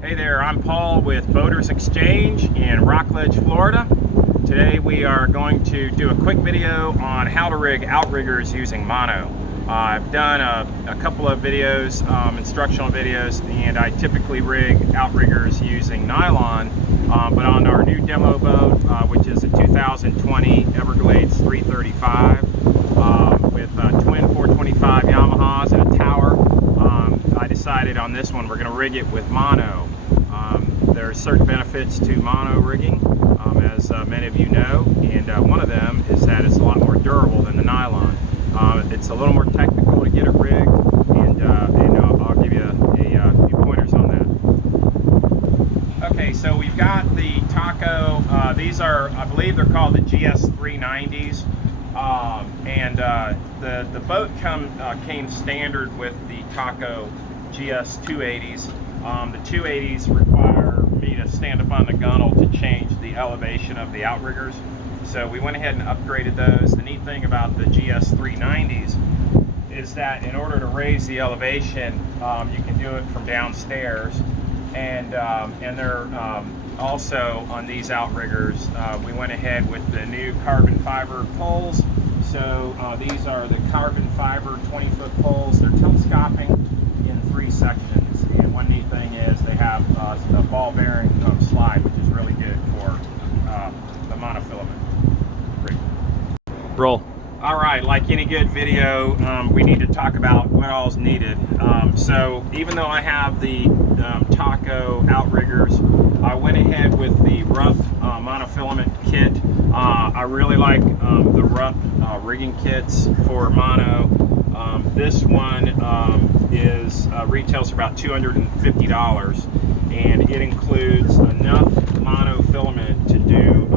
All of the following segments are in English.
Hey there, I'm Paul with Boaters Exchange in Rockledge, Florida. Today we are going to do a quick video on how to rig outriggers using mono. I've done a couple of videos, instructional videos, and I typically rig outriggers using nylon, but on our new demo boat, which is a 2020 Everglades 335 with twin 425 Yamahas and a tower, I decided on this one we're going to rig it with mono. There are certain benefits to mono rigging, as many of you know, and one of them is that it's a lot more durable than the nylon. It's a little more technical to get it rigged, and I'll give you a few pointers on that. Okay, so we've got the Taco. These are, I believe they're called the GS390s, and the boat came standard with the Taco GS280s. The 280s require me to stand up on the gunnel to change the elevation of the outriggers. So we went ahead and upgraded those. The neat thing about the GS390s is that in order to raise the elevation, you can do it from downstairs. And they're also on these outriggers, we went ahead with the new carbon fiber poles. So these are the carbon fiber 20-foot poles. They're telescoping in 3 sections. And one neat thing is they have a ball bearing slide, which is really good for the monofilament. Great. Roll. All right, like any good video, we need to talk about what all is needed. So even though I have the Taco outriggers, I went ahead with the rough monofilament kit. I really like the rough rigging kits for mono. This one retails for about $250, and it includes enough monofilament to do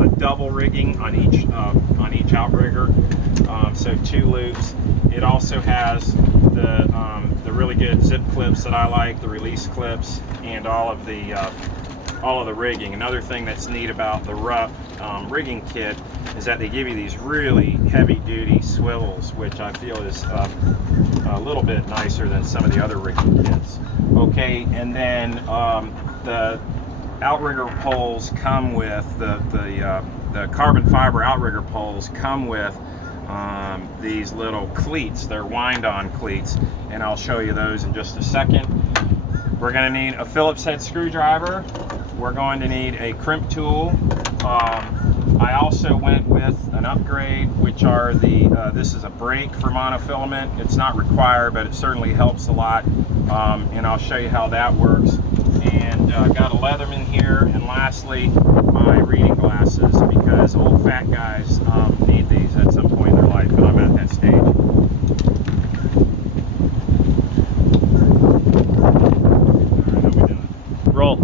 a double rigging on each outrigger, so 2 loops. It also has the really good zip clips that I like, the release clips, and all of the rigging. Another thing that's neat about the rough rigging kit is that they give you these really heavy-duty swivels, which I feel is a little bit nicer than some of the other rigging kits. Okay, and then the outrigger poles come with the carbon fiber outrigger poles come with these little cleats. They're wind-on cleats, and I'll show you those in just a second. We're going to need a Phillips head screwdriver. We're going to need a crimp tool. I also went with an upgrade, which are this is a brake for monofilament. It's not required, but it certainly helps a lot, and I'll show you how that works. And got a Leatherman here, and lastly, my reading glasses, because old fat guys need these at some point in their life, and I'm at that stage. Roll.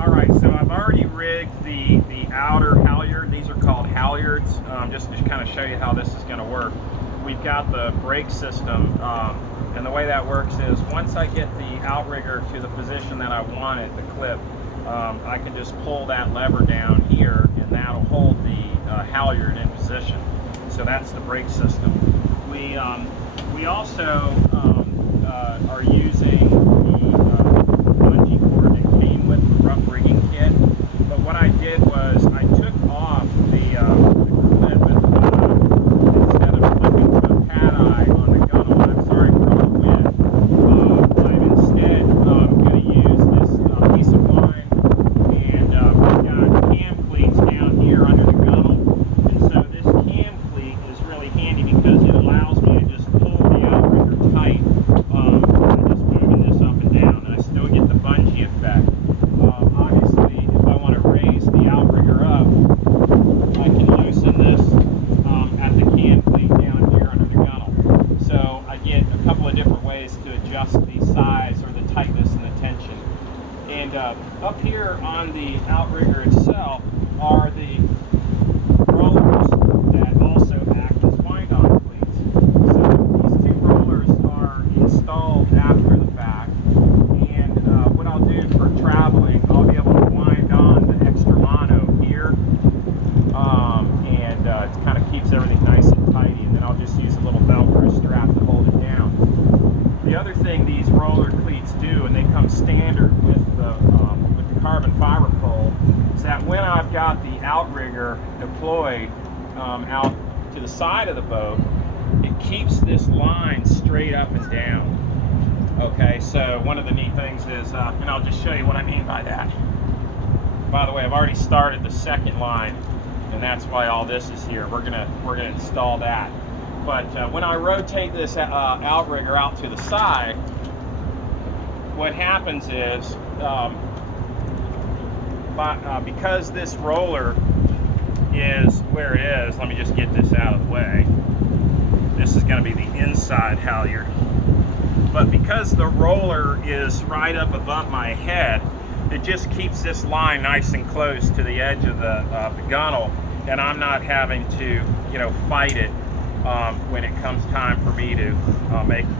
Alright, so I've already rigged the outer halyard. These are called halyards, just to kind of show you how this is going to work. We've got the brake system, and the way that works is once I get the outrigger to the position that I want it, the clip, I can just pull that lever down here, and that'll hold the halyard in position. So that's the brake system. We also are using bungee cord that came with the rough rigging kit, but what I did was I took off the clip instead of flipping to a pad eye on the gunnel. I'm sorry for all the wind. I'm instead going to use this piece of line, and we've got cam cleats down here under the gunnel, and so this cam cleat is really handy because it allows me to just pull the outrigger tight. Just moving this up and down, and I still get the bungee effect. Obviously, if I want to raise the outrigger up, I can loosen this at the cam cleat down here under the gunnel. So I get a couple of different ways to adjust the size or the tightness and the tension. And up here on the outrigger itself are the rollers that also act as wind-on cleats. So these 2 rollers are installed after the fact, and what I'll do for traveling, I'll be able to wind on the extra mono here, and it kind of keeps everything nice and tidy, and then I'll just use a little Velcro strap to hold it down. The other thing these roller cleats do, and they come standard with the when I've got the outrigger deployed out to the side of the boat, it keeps this line straight up and down. Okay, so one of the neat things is, and I'll just show you what I mean by that. By the way, I've already started the second line, and that's why all this is here. We're gonna install that. But when I rotate this outrigger out to the side, what happens is, because this roller is where it is, let me just get this out of the way. This is going to be the inside halyard. But because the roller is right up above my head, it just keeps this line nice and close to the edge of the gunnel, and I'm not having to, fight it when it comes time for me to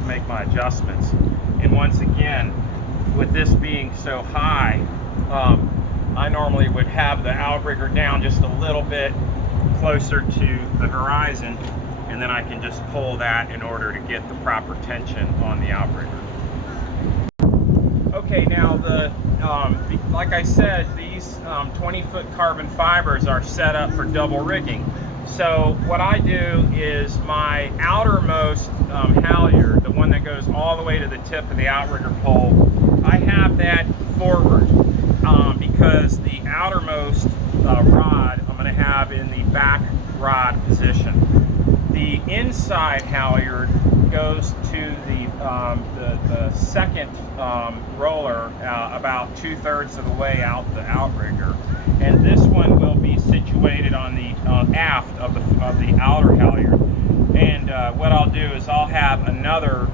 make my adjustments. And once again, with this being so high, I normally would have the outrigger down just a little bit closer to the horizon, and then I can just pull that in order to get the proper tension on the outrigger. Okay, now like I said, these 20-foot carbon fibers are set up for double rigging. So what I do is my outermost halyard, the one that goes all the way to the tip of the outrigger pole, I have that forward because the outermost rod I'm going to have in the back rod position. The inside halyard goes to the second roller about 2/3 of the way out the outrigger, and this one will be situated on the aft of the outer halyard. And what I'll do is I'll have another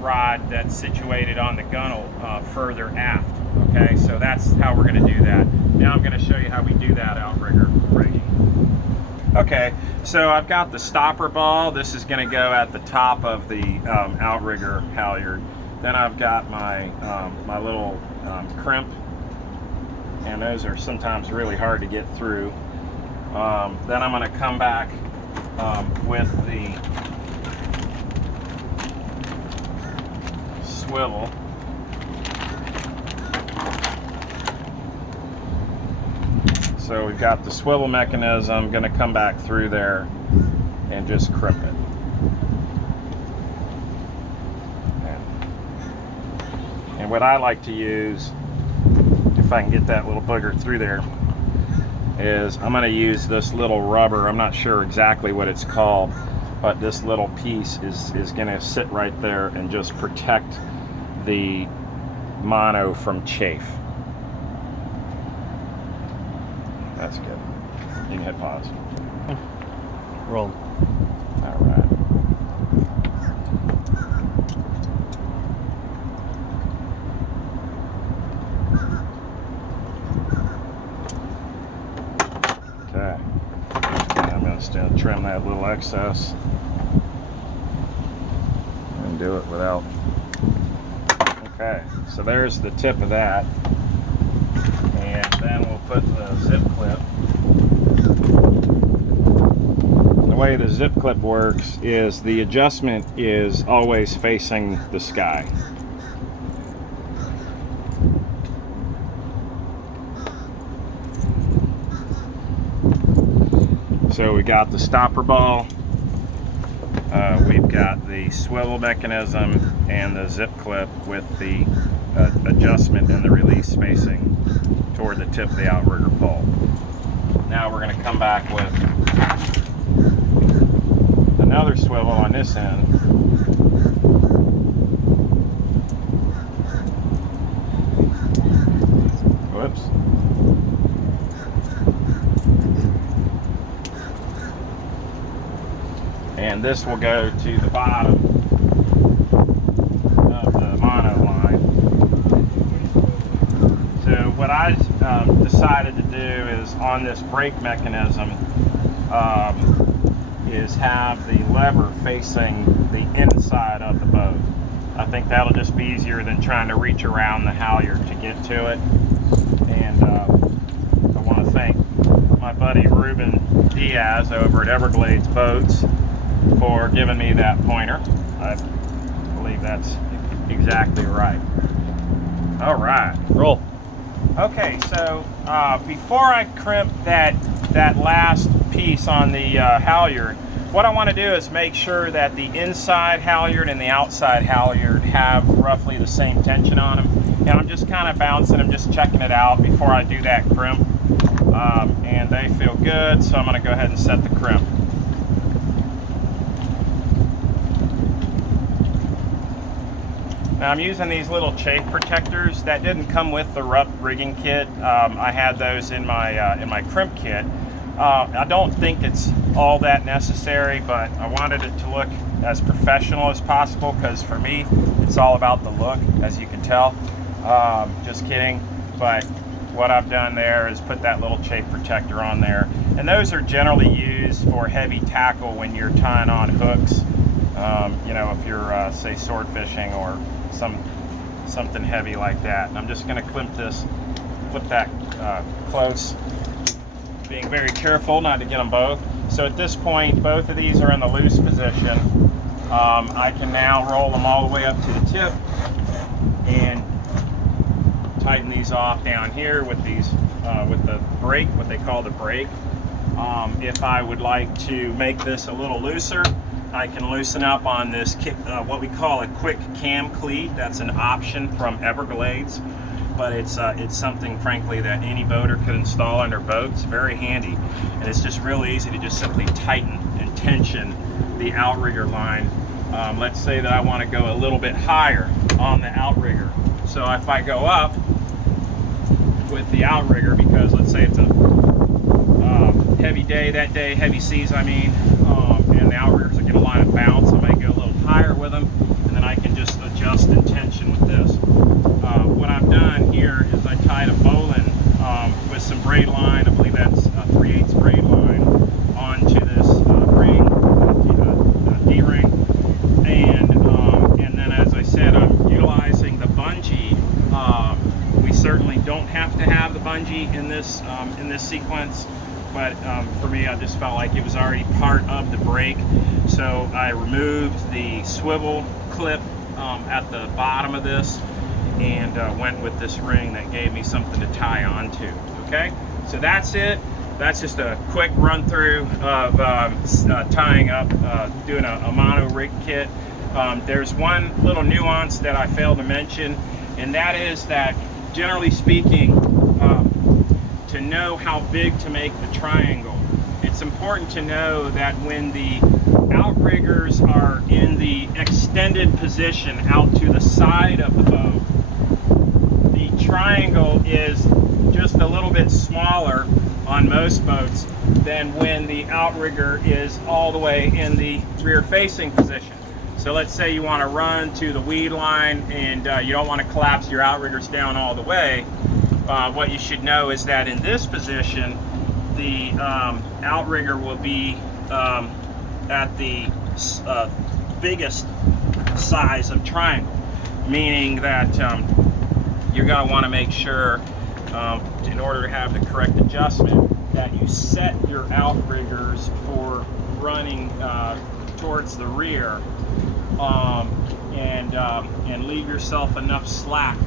rod that's situated on the gunnel further aft. Okay, so that's how we're going to do that. Now I'm going to show you how we do that outrigger rigging. Okay, so I've got the stopper ball. This is going to go at the top of the outrigger halyard. Then I've got my my little crimp, and those are sometimes really hard to get through. Then I'm going to come back with the swivel. So we've got the swivel mechanism, going to come back through there and just crimp it. And what I like to use, if I can get that little booger through there, is I'm going to use this little rubber. I'm not sure exactly what it's called, but this little piece is going to sit right there and just protect the mono from chafe. That's good. You can hit pause. Roll. All right. Okay. And I'm going to trim that little excess and do it without. Okay. So there's the tip of that. And then we'll put the zip clip. The way the zip clip works is the adjustment is always facing the sky. So we got the stopper ball, we've got the swivel mechanism and the zip clip with the adjustment and the release facing toward the tip of the outrigger pole. Now we're going to come back with another swivel on this end. Whoops. And this will go to the bottom of the mono line. So what I decided to do is on this brake mechanism is have the lever facing the inside of the boat. I think that'll just be easier than trying to reach around the halyard to get to it. And I want to thank my buddy Ruben Diaz over at Everglades Boats for giving me that pointer. I believe that's exactly right. All right. Roll. Okay, so before I crimp that last piece on the halyard, what I want to do is make sure that the inside halyard and the outside halyard have roughly the same tension on them. And I'm just kind of bouncing them, just checking it out before I do that crimp. And they feel good, so I'm going to go ahead and set the crimp. Now I'm using these little chafe protectors that didn't come with the rough rigging kit. I had those in my crimp kit. I don't think it's all that necessary, but I wanted it to look as professional as possible because for me, it's all about the look, as you can tell. Just kidding, but what I've done there is put that little chafe protector on there. And those are generally used for heavy tackle when you're tying on hooks. You know, if you're, say, sword fishing or something heavy like that. And I'm just going to clip that close, being very careful not to get them both. So at this point, both of these are in the loose position. I can now roll them all the way up to the tip and tighten these off down here with these with the brake, what they call the brake. If I would like to make this a little looser, I can loosen up on this what we call a quick cam cleat. That's an option from Everglades, but it's something, frankly, that any boater could install on their boat. It's very handy, and it's just real easy to just simply tighten and tension the outrigger line. Let's say that I want to go a little bit higher on the outrigger. So if I go up with the outrigger, because let's say it's a heavy day that day, heavy seas I mean, and the outriggers are getting a lot of bounce, I might go a little higher with them, and then I can just adjust and tension with this. What I've done here is I tied a bowline with some braid line, I believe that's a 3/8 braid line, onto this ring, D-ring, and then as I said, I'm utilizing the bungee. We certainly don't have to have the bungee in this sequence, but for me, I just felt like it was already part of the brake, so I removed the swivel clip at the bottom of this and went with this ring that gave me something to tie onto. Okay, so that's it. That's just a quick run through of tying up, doing a mono rig kit. There's one little nuance that I failed to mention, and that is that, generally speaking, to know how big to make the triangle, it's important to know that when the outriggers are in the extended position out to the side of the boat, the triangle is just a little bit smaller on most boats than when the outrigger is all the way in the rear facing position. So let's say you want to run to the weed line and you don't want to collapse your outriggers down all the way. What you should know is that in this position, the outrigger will be at the biggest size of triangle, meaning that you're going to want to make sure, in order to have the correct adjustment, that you set your outriggers for running towards the rear, and leave yourself enough slack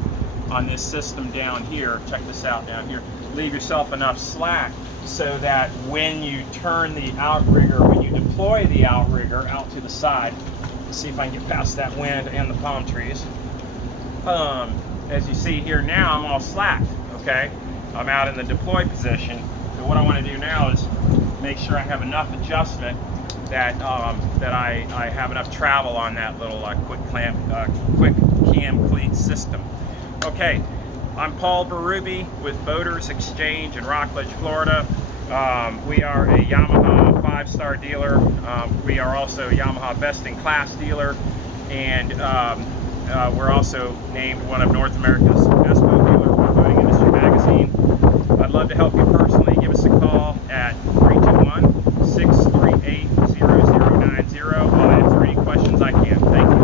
on this system down here. Check this out down here. Leave yourself enough slack so that when you turn the outrigger, when you deploy the outrigger out to the side, let's see if I can get past that wind and the palm trees. As you see here now, I'm all slacked, okay? I'm out in the deploy position. So what I want to do now is make sure I have enough adjustment that I have enough travel on that little quick cam cleat system. Okay, I'm Paul Berube with Boaters Exchange in Rockledge, Florida. We are a Yamaha 5-star dealer. We are also a Yamaha Best in Class dealer, and we're also named one of North America's best boat dealers by Boating Industry Magazine. I'd love to help you personally. Give us a call at 321-638-0090. I'll answer any questions I can. Thank you.